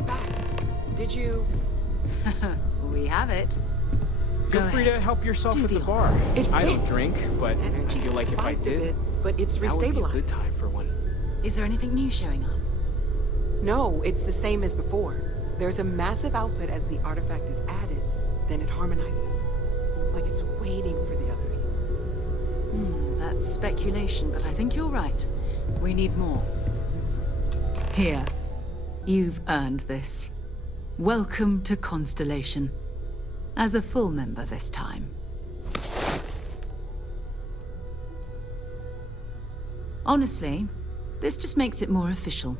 you're back. Did you... We have it. Feel free to help yourself at the bar. I don't drink, but I feel like if I did, but it's that would be a restabilized. good time for one. Is there anything new showing up? No, it's the same as before. There's a massive output as the artifact is added, then it harmonizes. Like it's waiting for the others. That's speculation, but I think you're right. We need more. Here. You've earned this. Welcome to Constellation. As a full member this time. Honestly, this just makes it more official.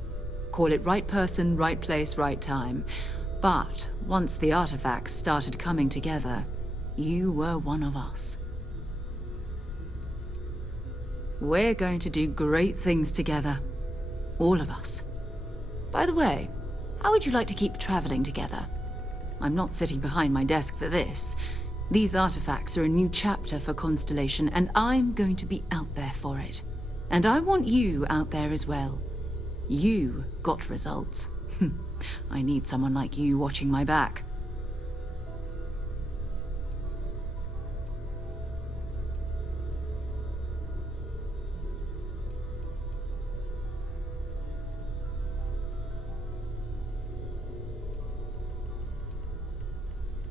Call it right person, right place, right time. But once the artifacts started coming together, you were one of us. We're going to do great things together. All of us. By the way, how would you like to keep traveling together? I'm not sitting behind my desk for this. These artifacts are a new chapter for Constellation, and I'm going to be out there for it. And I want you out there as well. You got results. I need someone like you watching my back.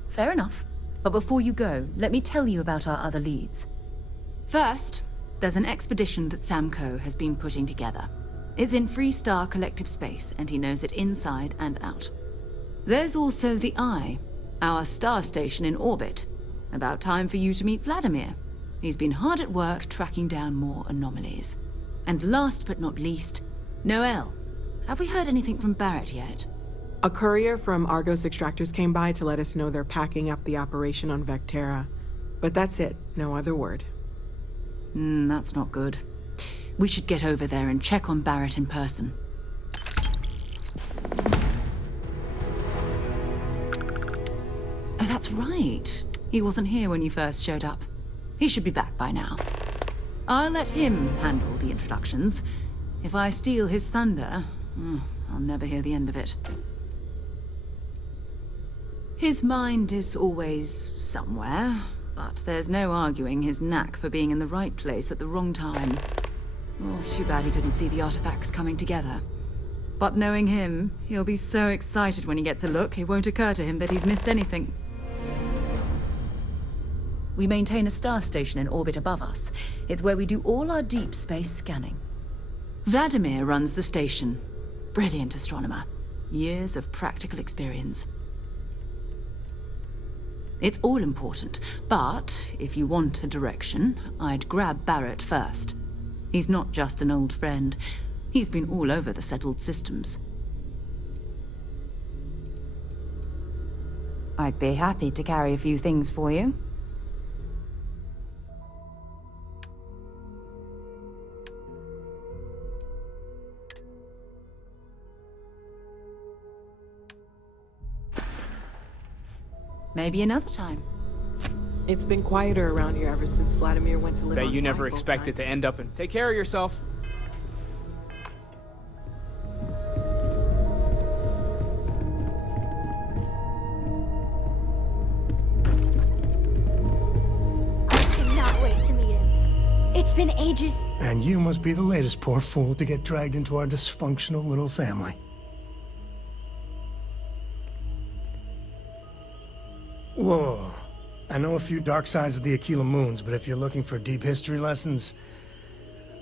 Fair enough. But before you go, let me tell you about our other leads. First, there's an expedition that Samco has been putting together. It's in Freestar Collective Space, and he knows it inside and out. There's also the Eye, our star station in orbit. About time for you to meet Vladimir. He's been hard at work tracking down more anomalies. And last but not least, Noel. Have we heard anything from Barrett yet? A courier from Argos Extractors came by to let us know they're packing up the operation on Vectera. But that's it, no other word. That's not good. We should get over there and check on Barrett in person. Oh, that's right. He wasn't here when you first showed up. He should be back by now. I'll let him handle the introductions. If I steal his thunder, I'll never hear the end of it. His mind is always somewhere, but there's no arguing his knack for being in the right place at the wrong time. Oh, too bad he couldn't see the artifacts coming together. But knowing him, he'll be so excited when he gets a look, it won't occur to him that he's missed anything. We maintain a star station in orbit above us. It's where we do all our deep space scanning. Vladimir runs the station. Brilliant astronomer. Years of practical experience. It's all important, but if you want a direction, I'd grab Barrett first. He's not just an old friend. He's been all over the settled systems. I'd be happy to carry a few things for you. Maybe another time. It's been quieter around here ever since Vladimir went to live on Bet you never Flying expected to full-time. end up in. Take care of yourself. I cannot wait to meet him. It's been ages. And you must be the latest poor fool to get dragged into our dysfunctional little family. Whoa. I know a few dark sides of the Aquila Moons, but if you're looking for deep history lessons,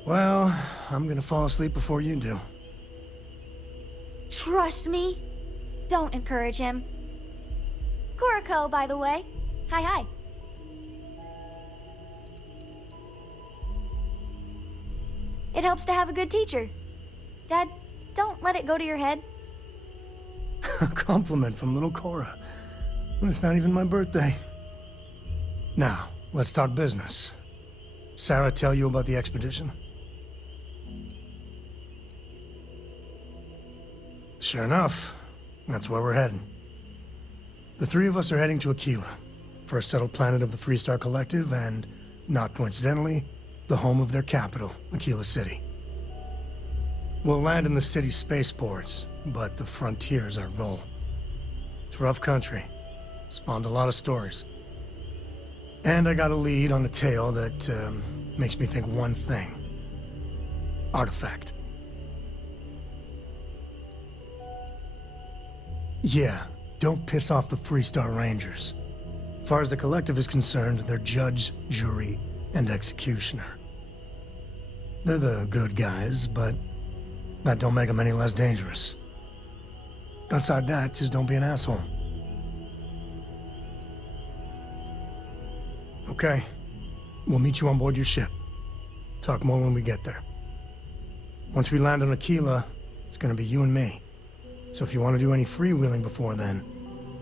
well, I'm gonna fall asleep before you do. Trust me. Don't encourage him. Kuriko, by the way. Hi. It helps to have a good teacher. Dad, don't let it go to your head. A compliment from little Cora. And it's not even my birthday. Now, let's talk business. Sarah tell you about the expedition? Sure enough, that's where we're heading. The three of us are heading to Aquila, for a settled planet of the Freestar Collective and, not coincidentally, the home of their capital, Aquila City. We'll land in the city's spaceports, but the frontier's our goal. It's rough country. Spawned a lot of stories. And I got a lead on a tale that makes me think one thing. Artifact. Yeah, don't piss off the Freestar Rangers. As far as the Collective is concerned, they're judge, jury, and executioner. They're the good guys, but that don't make them any less dangerous. Outside that, just don't be an asshole. Okay. We'll meet you on board your ship. Talk more when we get there. Once we land on Aquila, it's gonna be you and me. So if you want to do any freewheeling before then,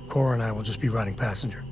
Cora and I will just be riding passenger.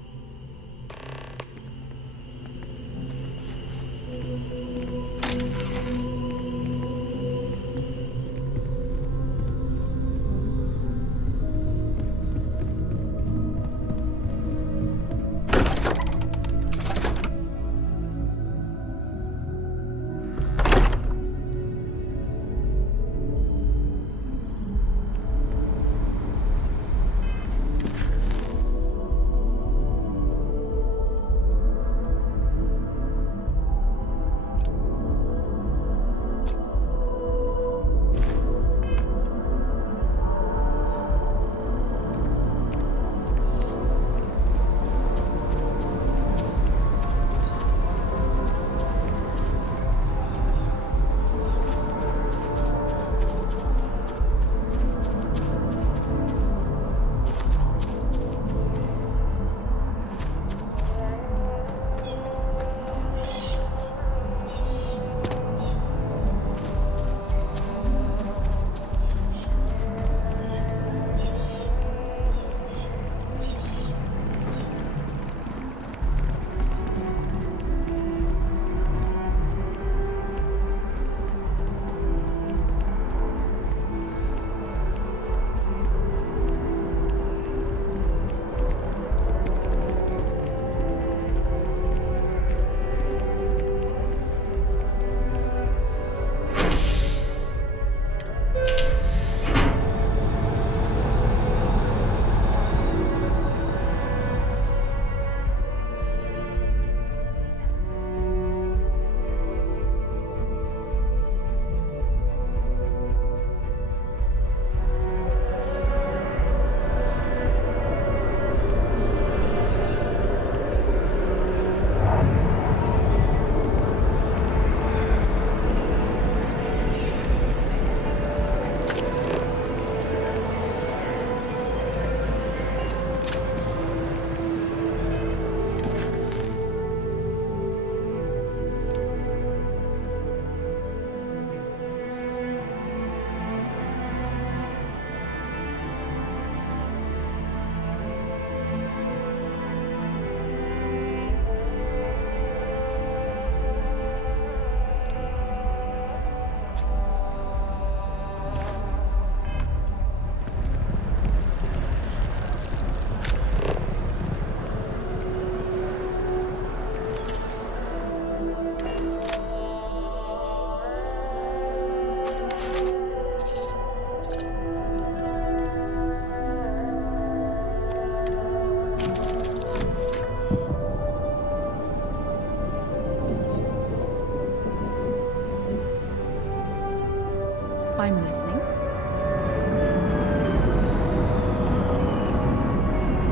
I'm listening.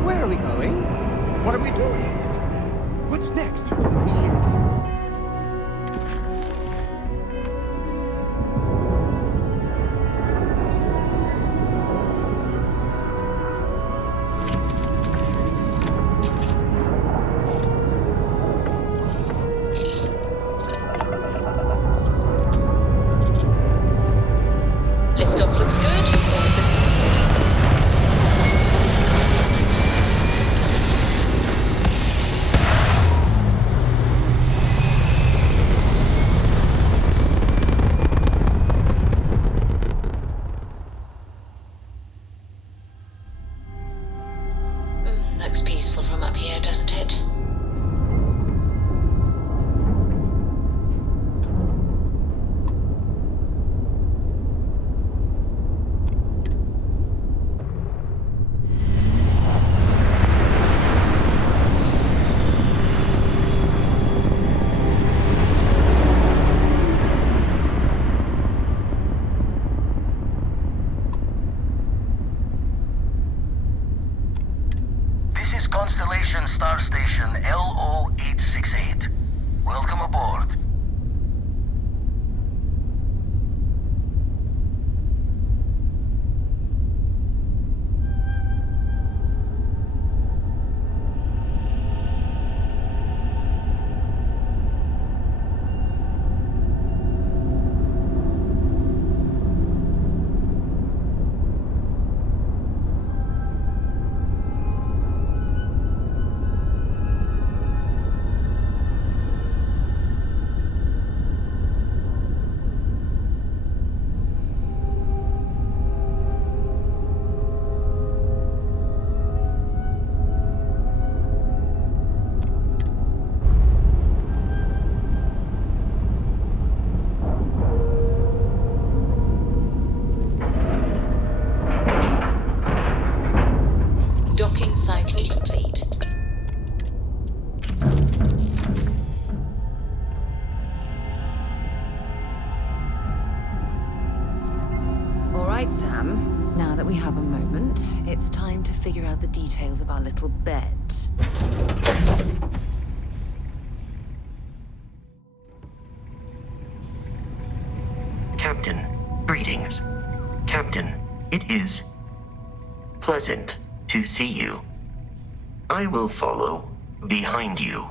Where are we going? What are we doing? What's next for me and you? Liftoff looks good. All systems go. Constellation Star Station LO-868. Welcome aboard. Docking cycle complete. All right, Sam. Now that we have a moment, it's time to figure out the details of our little bet. Captain, greetings. Captain, it is pleasant to see you. I will follow behind you.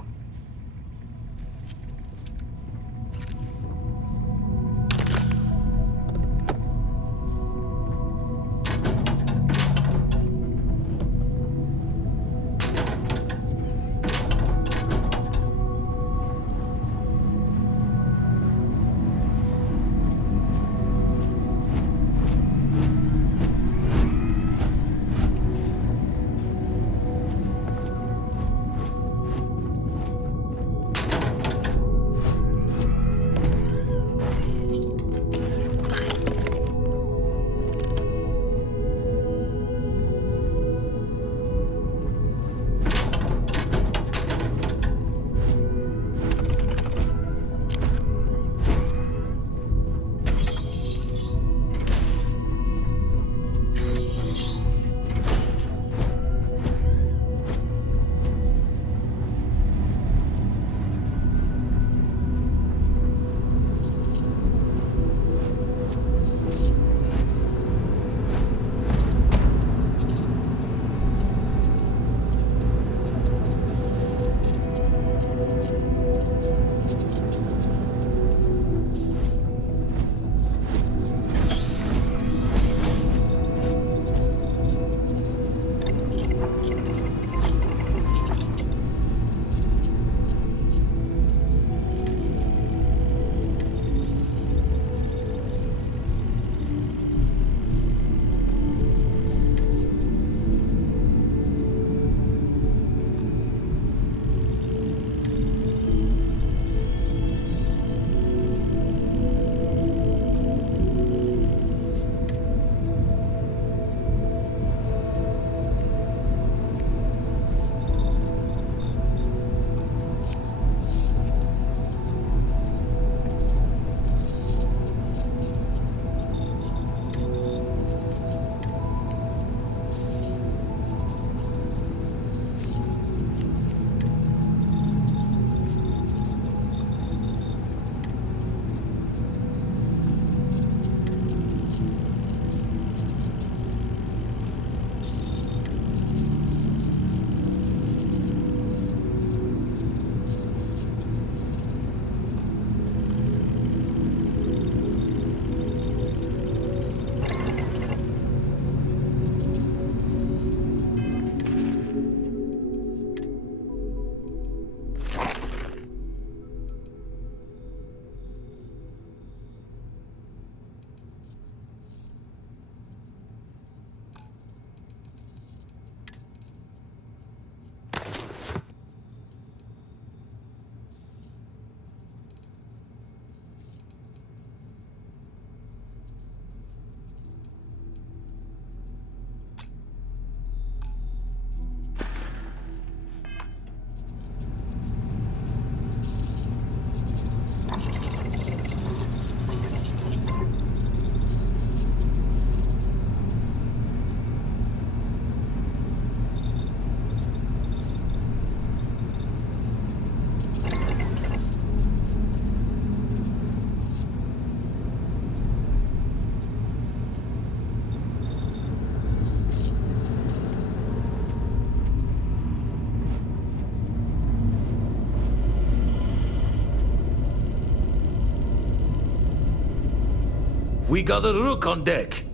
We got a rook on deck.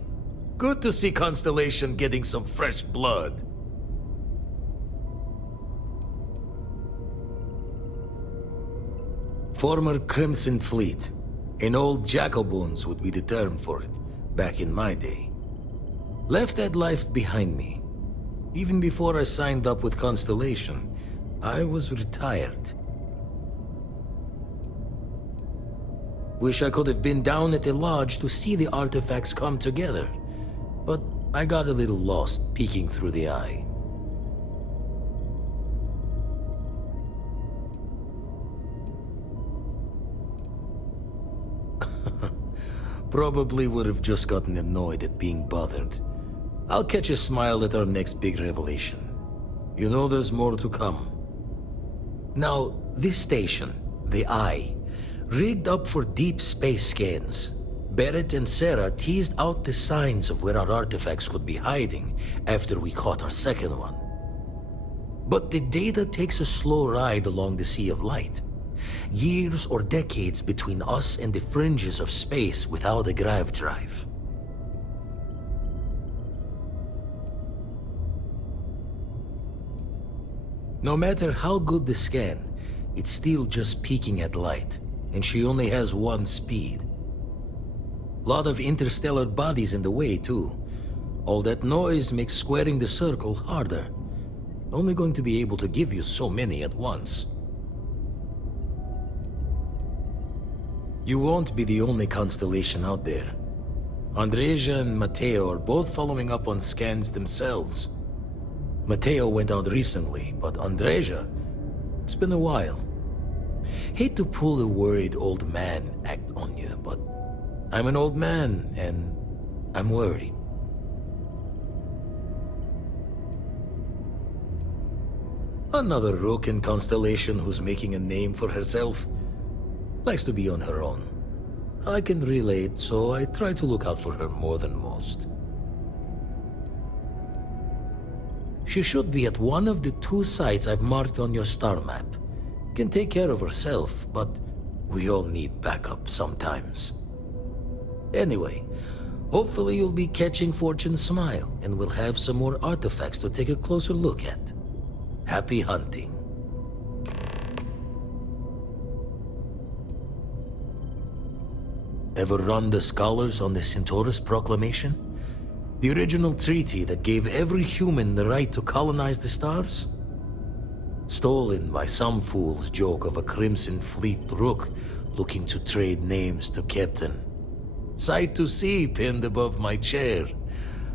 Good to see Constellation getting some fresh blood. Former Crimson Fleet. An old Jacobones would be the term for it, back in my day. Left that life behind me. Even before I signed up with Constellation, I was retired. Wish I could have been down at the lodge to see the artifacts come together, but I got a little lost peeking through the eye. Probably would have just gotten annoyed at being bothered. I'll catch a smile at our next big revelation. You know there's more to come. Now, this station, the Eye, rigged up for deep space scans. Barrett and Sarah teased out the signs of where our artifacts could be hiding after we caught our second one. But the data takes a slow ride along the Sea of Light. Years or decades between us and the fringes of space without a grav drive. No matter how good the scan, it's still just peeking at light, and she only has one speed. Lot of interstellar bodies in the way, too. All that noise makes squaring the circle harder. Only going to be able to give you so many at once. You won't be the only constellation out there. Andreja and Matteo are both following up on scans themselves. Matteo went out recently, but Andreja, it's been a while. Hate to pull a worried old man act on you, but I'm an old man and I'm worried. Another rook in Constellation who's making a name for herself. Likes to be on her own. I can relate, so I try to look out for her more than most. She should be at one of the 2 sites I've marked on your star map. Can take care of herself, but we all need backup sometimes. Anyway, hopefully you'll be catching Fortune's smile, and we'll have some more artifacts to take a closer look at. Happy hunting. Ever run the scholars on the Centaurus Proclamation? The original treaty that gave every human the right to colonize the stars? Stolen by some fool's joke of a Crimson Fleet rook looking to trade names to Captain. Sight to see pinned above my chair,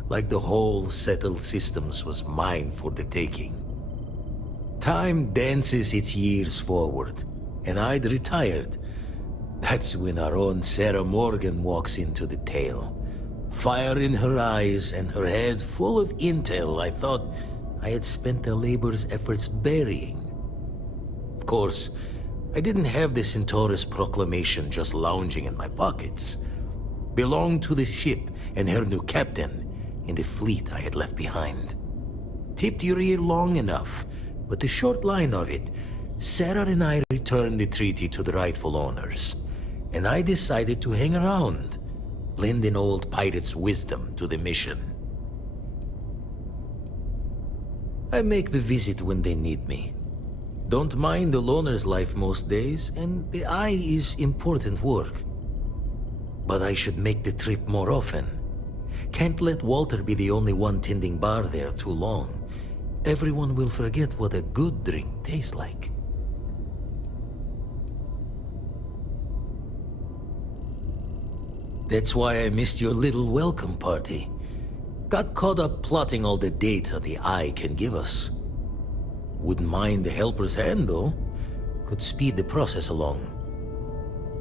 like the whole settled systems was mine for the taking. Time dances its years forward, and I'd retired. That's when our own Sarah Morgan walks into the tale. Fire in her eyes and her head full of intel I thought I had spent the labor's efforts burying. Of course, I didn't have the Centaurus Proclamation just lounging in my pockets. Belonged to the ship and her new captain in the fleet I had left behind. Tipped your ear long enough, but the short line of it, Sarah and I returned the treaty to the rightful owners, and I decided to hang around, lend an old pirate's wisdom to the mission. I make the visit when they need me. Don't mind the loner's life most days, and the Eye is important work. But I should make the trip more often. Can't let Walter be the only one tending bar there too long. Everyone will forget what a good drink tastes like. That's why I missed your little welcome party. Got caught up plotting all the data the Eye can give us. Wouldn't mind the helper's hand, though. Could speed the process along.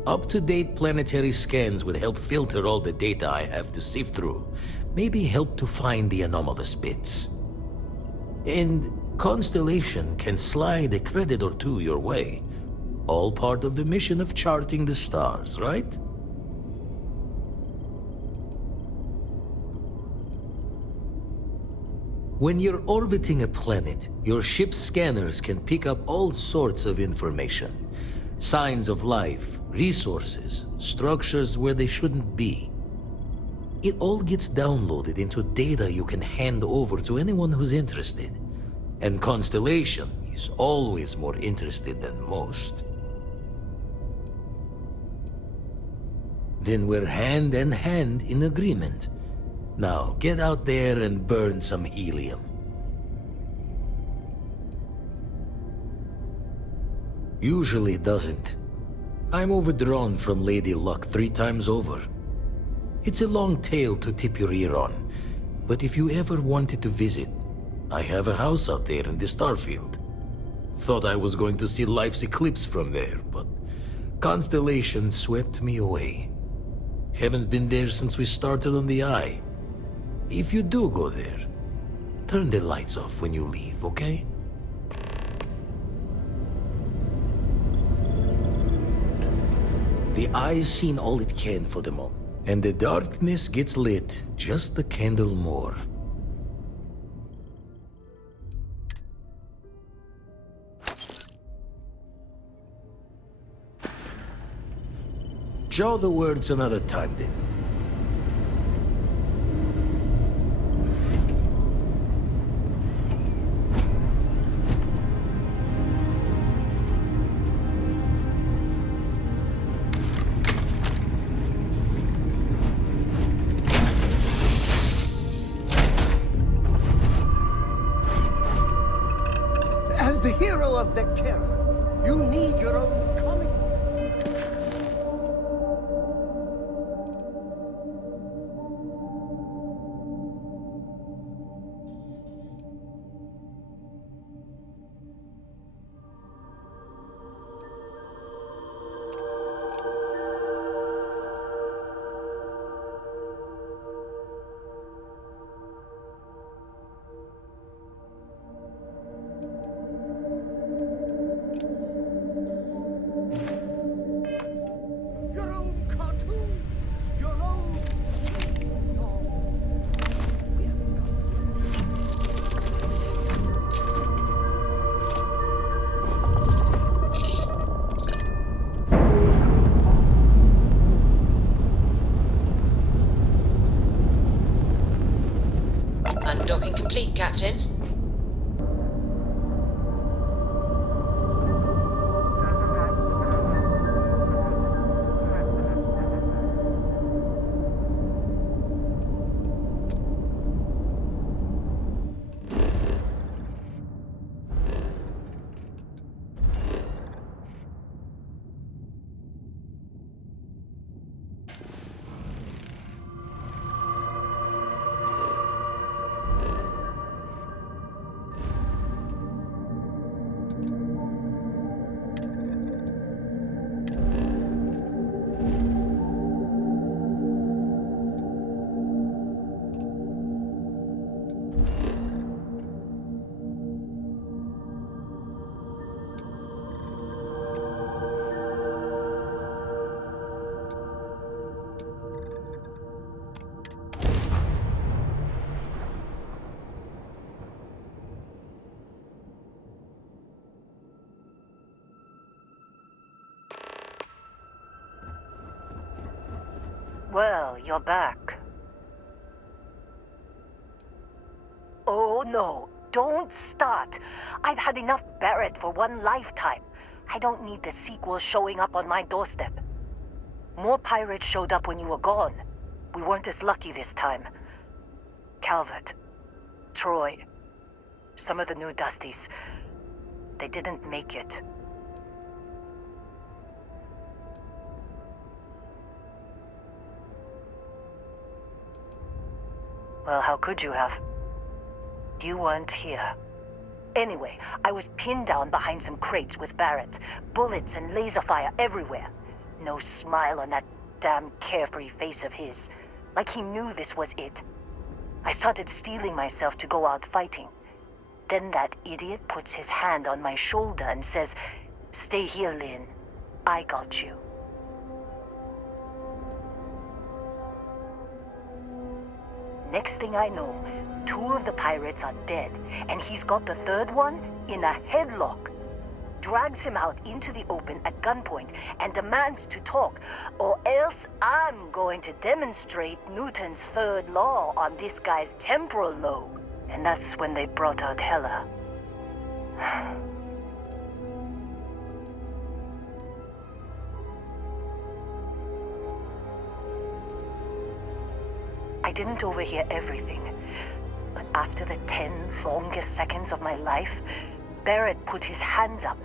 Up-to-date planetary scans would help filter all the data I have to sift through. Maybe help to find the anomalous bits. And Constellation can slide a credit or two your way. All part of the mission of charting the stars, right? When you're orbiting a planet, your ship's scanners can pick up all sorts of information. Signs of life, resources, structures where they shouldn't be. It all gets downloaded into data you can hand over to anyone who's interested. And Constellation is always more interested than most. Then we're hand in hand in agreement. Now, get out there and burn some helium. Usually doesn't. I'm overdrawn from Lady Luck 3 times over. It's a long tale to tip your ear on, but if you ever wanted to visit, I have a house out there in the Starfield. Thought I was going to see life's eclipse from there, but Constellation swept me away. Haven't been there since we started on the Eye. If you do go there, turn the lights off when you leave, okay? The Eye's seen all it can for the moment, and the darkness gets lit just a candle more. Jaw the words another time, then. As the hero of Vectera, you need your own comic book. Undocking complete, Captain. Well, you're back. Oh no, don't start. I've had enough Barrett for one lifetime. I don't need the sequel showing up on my doorstep. More pirates showed up when you were gone. We weren't as lucky this time. Calvert, Troy, some of the new Dusties, they didn't make it. Well, how could you have? You weren't here. Anyway, I was pinned down behind some crates with Barrett. Bullets and laser fire everywhere. No smile on that damn carefree face of his. Like he knew this was it. I started steeling myself to go out fighting. Then that idiot puts his hand on my shoulder and says, "Stay here, Lynn. I got you." Next thing I know, 2 of the pirates are dead, and he's got the 3rd one in a headlock. drags him out into the open at gunpoint and demands to talk, or else I'm going to demonstrate Newton's third law on this guy's temporal lobe. And that's when they brought out Hela. I didn't overhear everything, but after the 10 longest seconds of my life, Barrett put his hands up,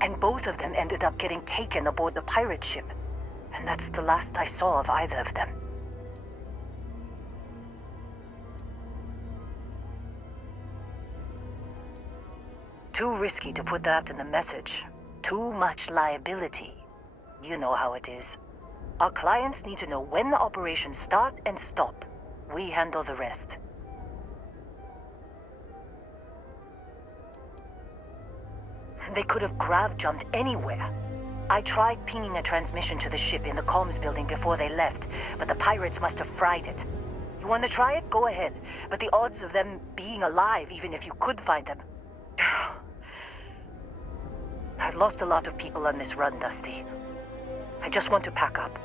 and both of them ended up getting taken aboard the pirate ship. And that's the last I saw of either of them. Too risky to put that in the message. Too much liability. You know how it is. Our clients need to know when the operations start and stop. We handle the rest. They could have grav-jumped anywhere. I tried pinging a transmission to the ship in the comms building before they left, but the pirates must have fried it. You want to try it? Go ahead. But the odds of them being alive, even if you could find them... I've lost a lot of people on this run, Dusty. I just want to pack up.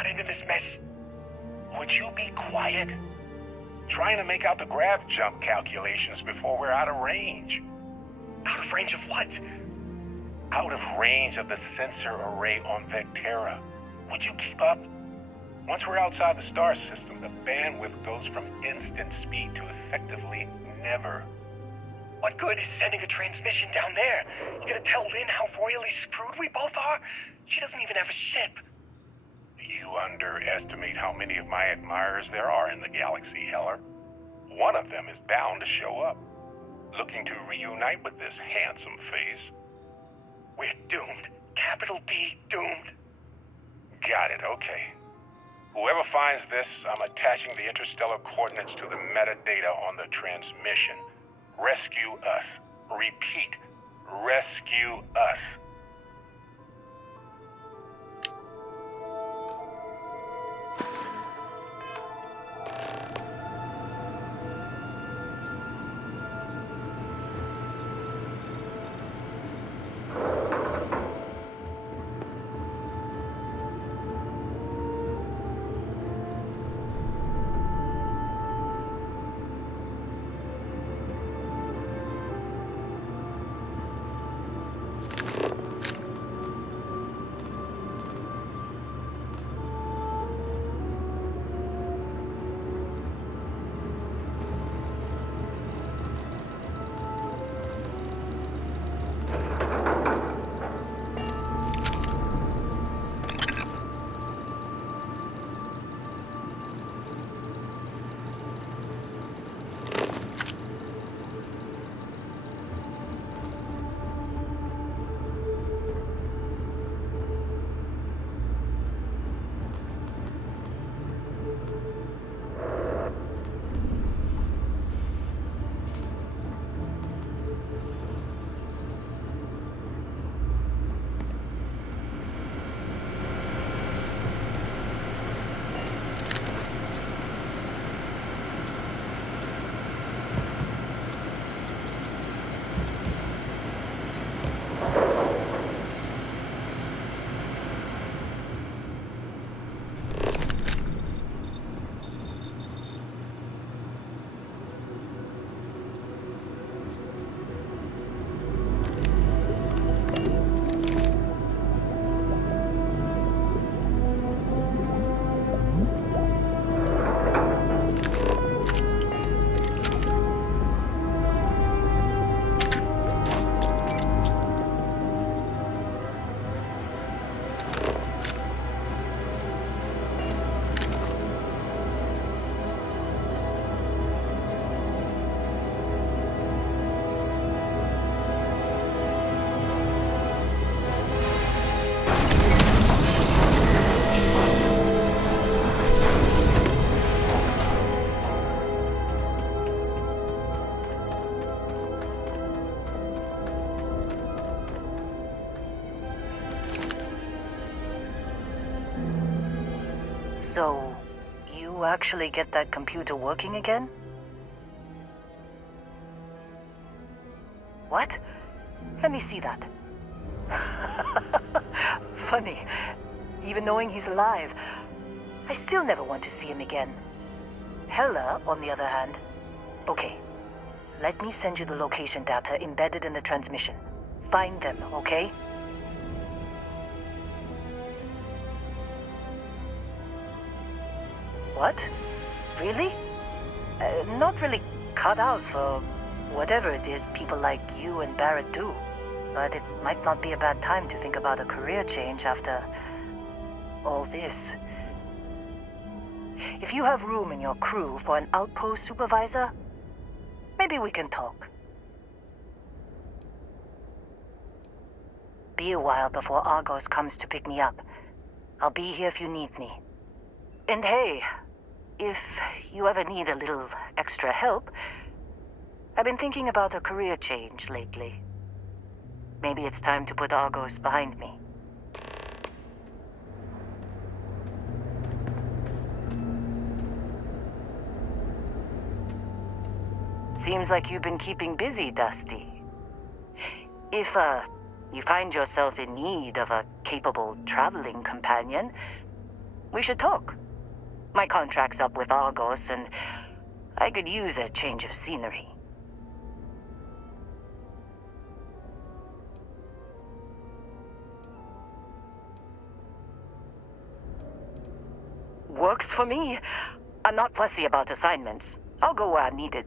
got into this mess? Would you be quiet? Trying to make out the grav jump calculations before we're out of range. Out of range of what? Out of range of the sensor array on Vectera. Would you keep up? Once we're outside the star system, the bandwidth goes from instant speed to effectively never. What good is sending a transmission down there? You gonna tell Lynn how royally screwed we both are? She doesn't even have a ship. You underestimate how many of my admirers there are in the galaxy, Heller. One of them is bound to show up, looking to reunite with this handsome face. We're doomed. Capital D, doomed. Got it, okay. Whoever finds this, I'm attaching the interstellar coordinates to the metadata on the transmission. Rescue us. Repeat. Rescue us. So, you actually get that computer working again? What? Let me see that. Funny. Even knowing he's alive, I still never want to see him again. Hella, on the other hand. Okay. Let me send you the location data embedded in the transmission. Find them, okay? What? Really? Not really cut out for whatever it is people like you and Barrett do. But it might not be a bad time to think about a career change after all this. If you have room in your crew for an outpost supervisor, maybe we can talk. Be a while before Argos comes to pick me up. I'll be here if you need me. And hey, if you ever need a little extra help, I've been thinking about a career change lately. Maybe it's time to put Argos behind me. Seems like you've been keeping busy, Dusty. If, you find yourself in need of a capable traveling companion, We should talk. My contract's up with Argos, and I could use a change of scenery. Works for me. I'm not fussy about assignments. I'll go where I'm needed.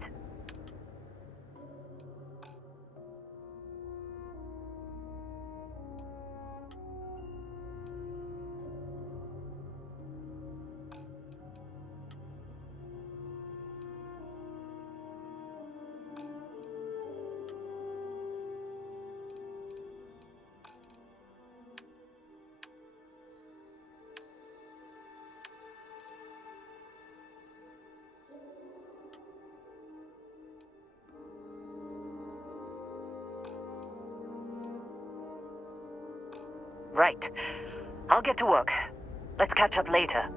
Right. I'll get to work. Let's catch up later.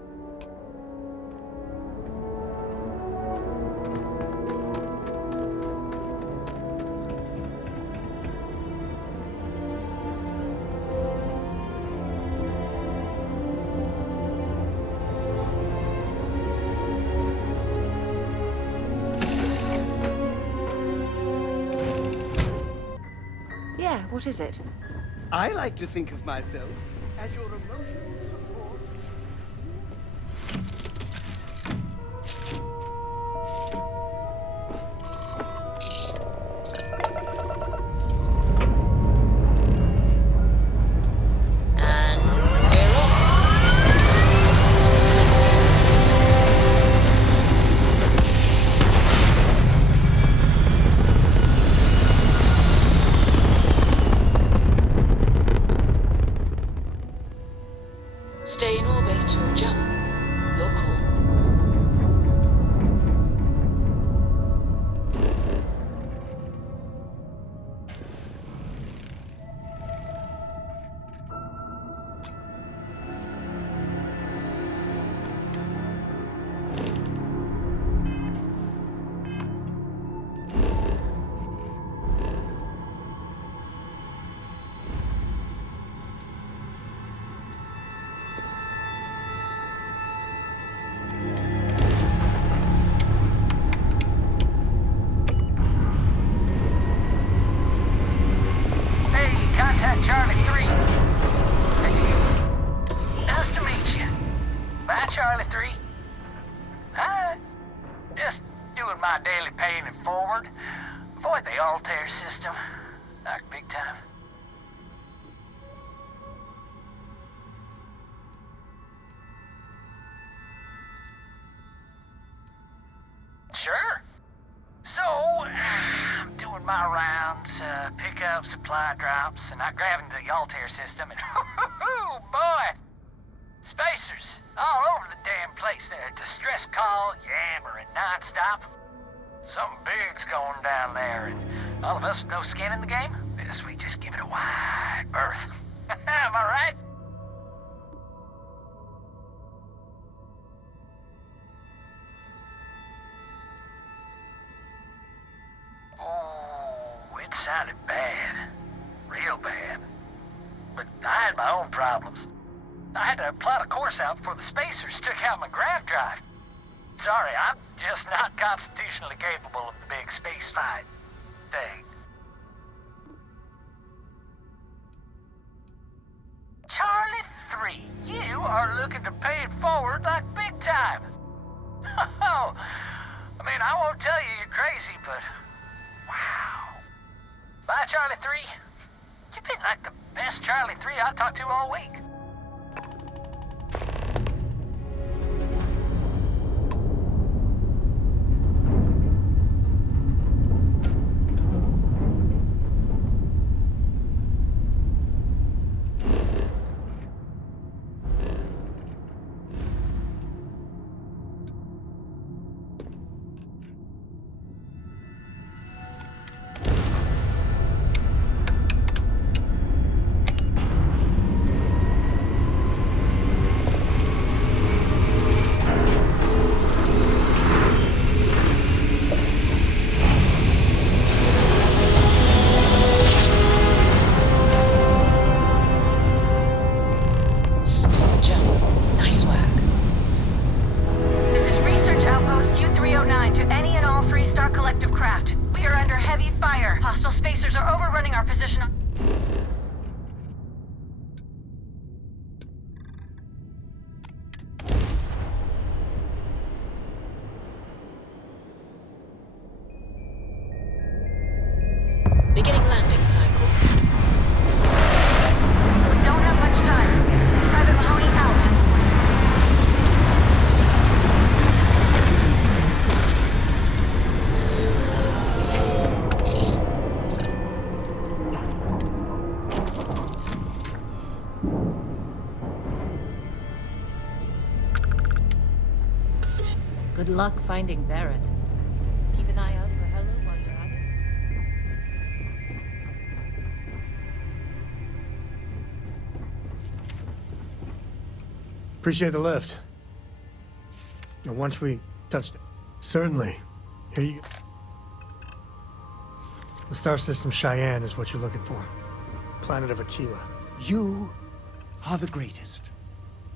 Yeah, what is it? I like to think of myself as your emotional support. Stay in orbit or jump. Your call. Contact Charlie 3. Nice to meet you. Bye, Charlie 3. Hi. Just doing my daily paying it forward. Avoid the Altair system. Not big time. Sure. So, I'm doing my rounds, pick up supply drops, and I grab into the Altair system, and oh boy! Spacers all over the damn place there. Distress call, yammering nonstop. Something big's going down there, and all of us with no skin in the game, yes, we just give it a wide berth. Am I right? Oh, it sounded bad. Real bad. But I had my own problems. I had to plot a course out before the spacers took out my grav drive. Sorry, I'm just not constitutionally capable of the big space fight thing. Charlie 3, you are looking to pay it forward like big time. Oh, I mean, I won't tell you you're crazy, but wow. Bye, Charlie 3. You've been like the best Charlie 3 I talked to all week. craft. We are under heavy fire. Hostile spacers are overrunning our position. Beginning landing cycle. We don't have much time. Private Mahoney out. Good luck finding Barrett. Keep an eye out for Hello while you're at it. Appreciate the lift. Now, once we touched it. Certainly. Here you go. The star system Cheyenne is what you're looking for. Planet of Aquila. You are the greatest.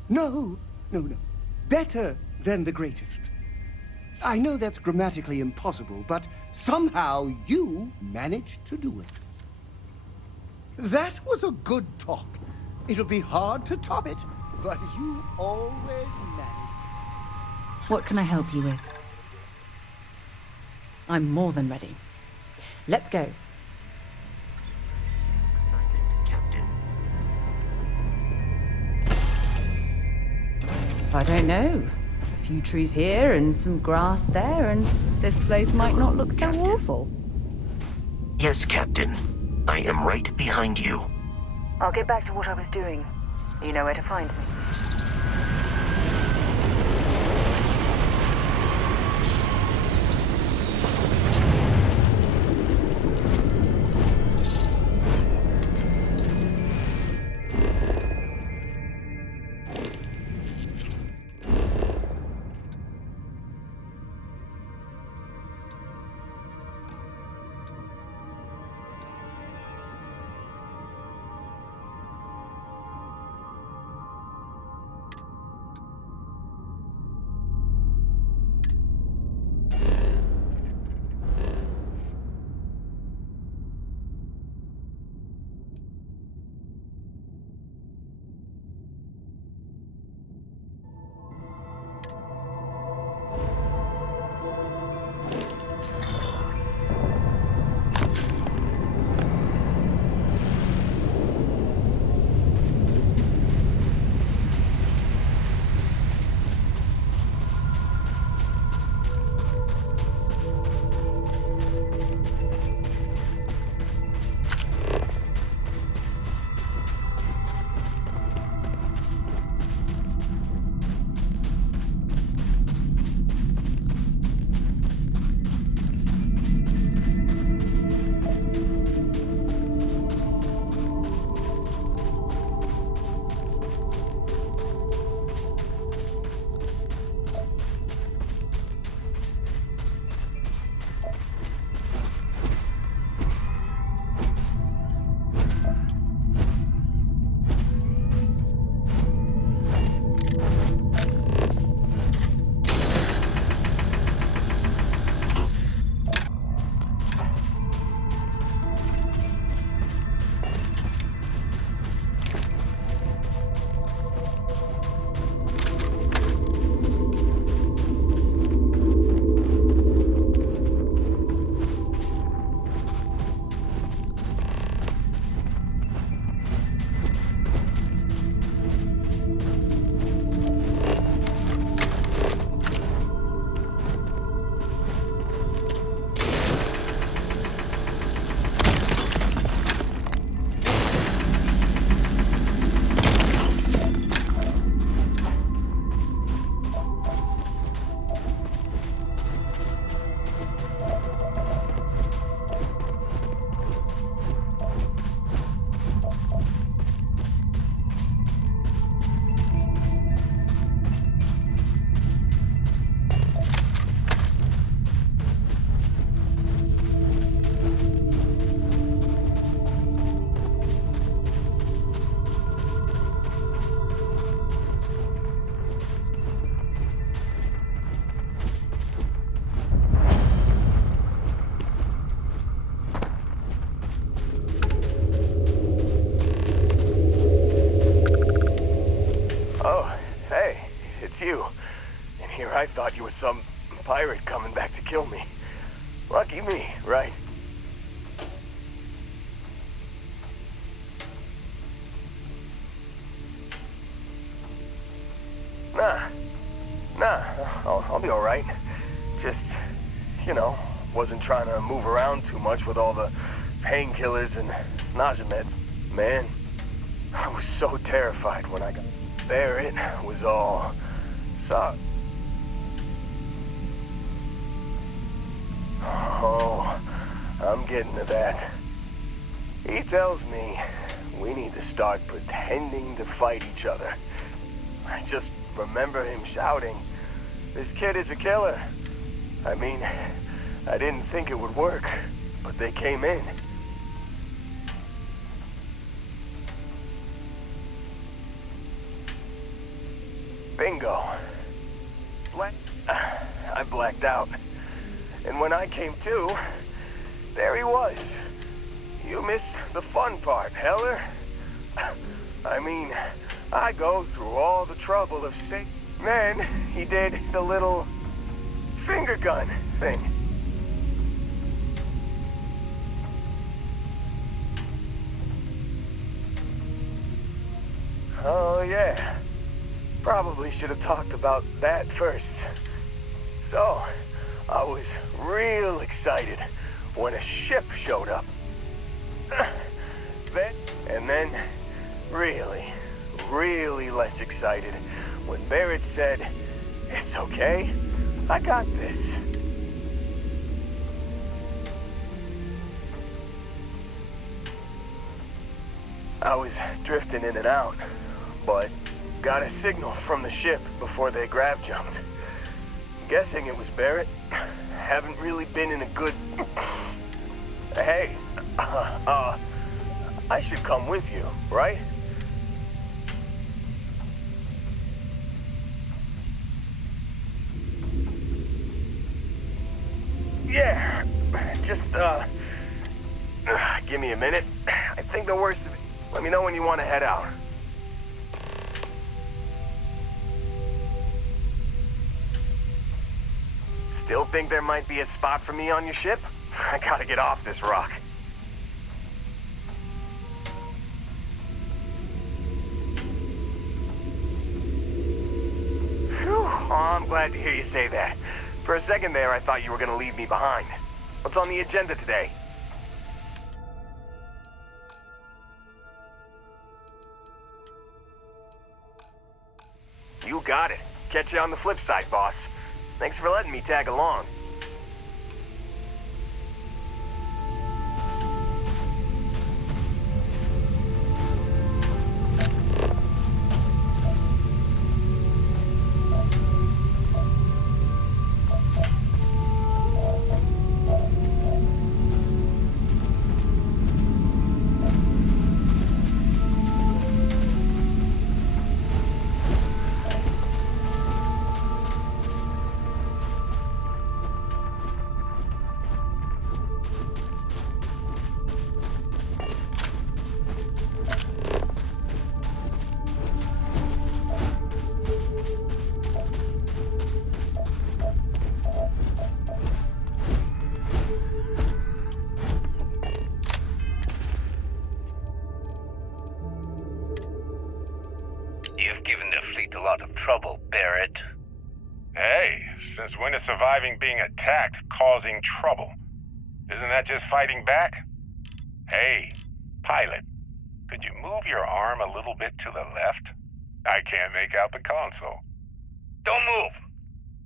No. Better than the greatest. I know that's grammatically impossible, but somehow you managed to do it. That was a good talk. It'll be hard to top it, but you always manage. What can I help you with? I'm more than ready. Let's go. Assignment, Captain. I don't know. A few trees here and some grass there, and this place might not look so awful. Yes, Captain. I am right behind you. I'll get back to what I was doing. You know where to find me. some pirate coming back to kill me. Lucky me, right? Nah, I'll be alright. Just, you know, wasn't trying to move around too much with all the painkillers and nausea meds. Man, I was so terrified when I got there. It was all so. Oh, I'm getting to that. He tells me we need to start pretending to fight each other. I just remember him shouting, "This kid is a killer." I mean, I didn't think it would work, but they came in. Bingo. I blacked out. And when I came to, there he was. You missed the fun part, Heller. I mean, I go through all the trouble of saying. Then he did the little finger gun thing. Oh yeah. Probably should have talked about that first. So, I was real excited when a ship showed up. Then really less excited when Barrett said, "It's okay, I got this." I was drifting in and out, but got a signal from the ship before they grav jumped. Guessing it was Barrett. Haven't really been in a good... Hey, I should come with you, right? Yeah, just, give me a minute. I think the worst of it. Let me know when you want to head out. Still think there might be a spot for me on your ship? I gotta get off this rock. Phew, oh, I'm glad to hear you say that. For a second there, I thought you were gonna leave me behind. What's on the agenda today? You got it. Catch you on the flip side, boss. Thanks for letting me tag along. Since when is surviving being attacked causing trouble? Isn't that just fighting back? Hey, pilot, could you move your arm a little bit to the left? I can't make out the console. Don't move!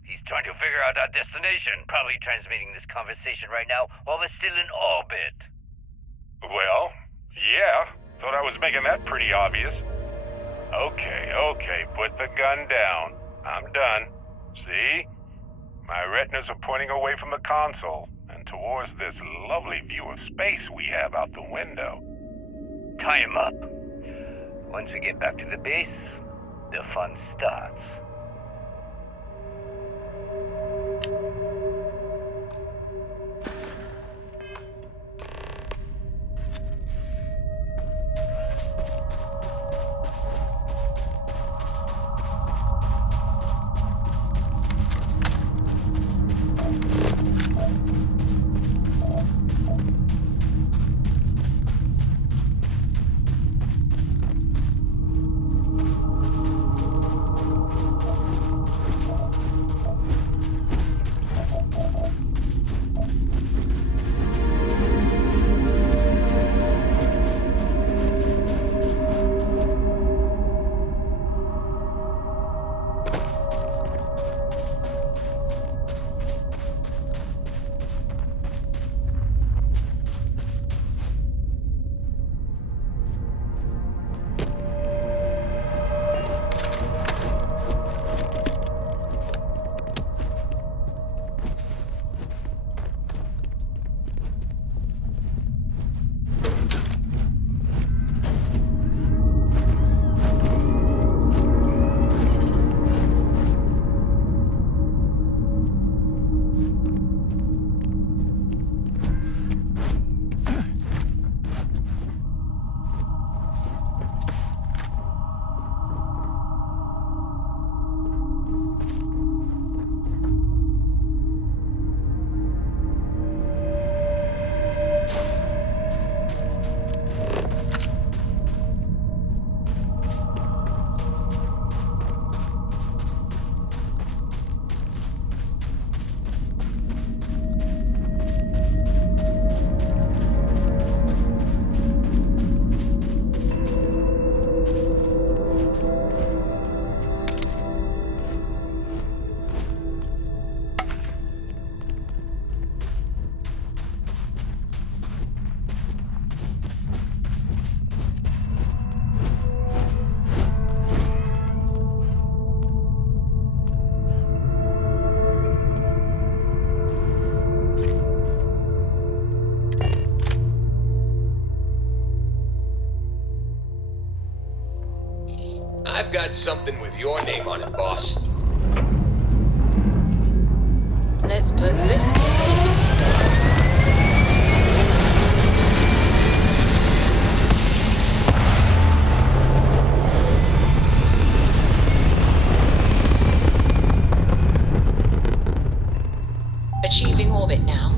He's trying to figure out our destination, probably transmitting this conversation right now while we're still in orbit. Well, yeah, thought I was making that pretty obvious. Okay, put the gun down. I'm done. See? My retinas are pointing away from the console and towards this lovely view of space we have out the window. Tie him up. Once we get back to the base, the fun starts. got something with your name on it, boss. Let's put this one into space. Achieving orbit now.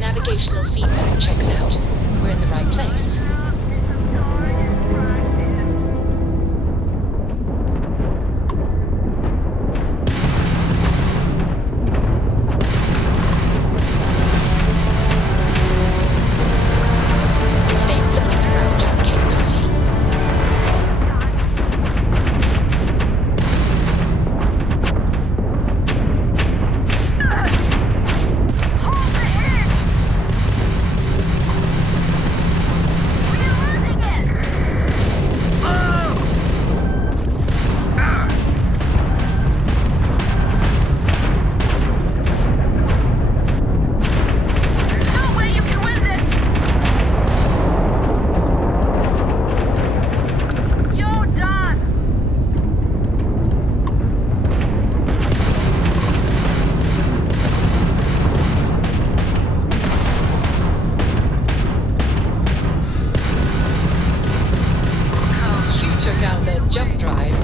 Navigational feedback checks out. We're in the right place. They've lost the ground jump capability. Took out the jump drive.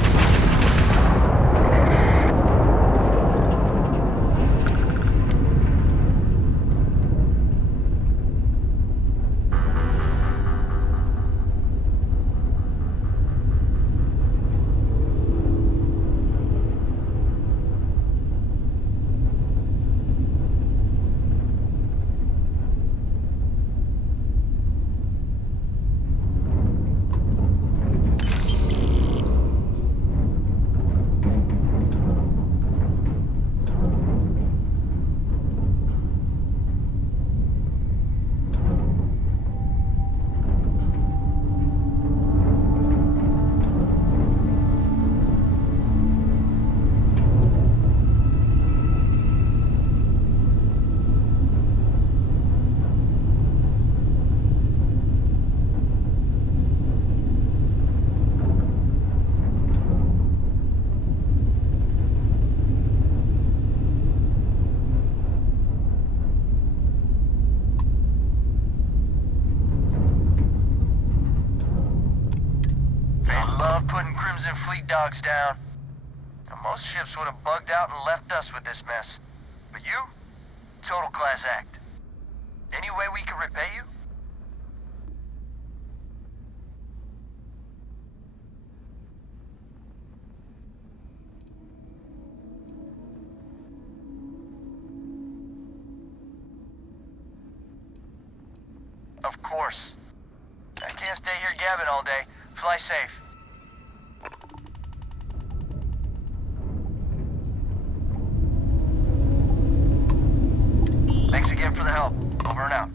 Putting Crimson Fleet dogs down. Now, most ships would have bugged out and left us with this mess. But you? Total class act. Any way we can repay you? Of course. I can't stay here gabbing all day. Fly safe. Thanks again for the help. Over and out.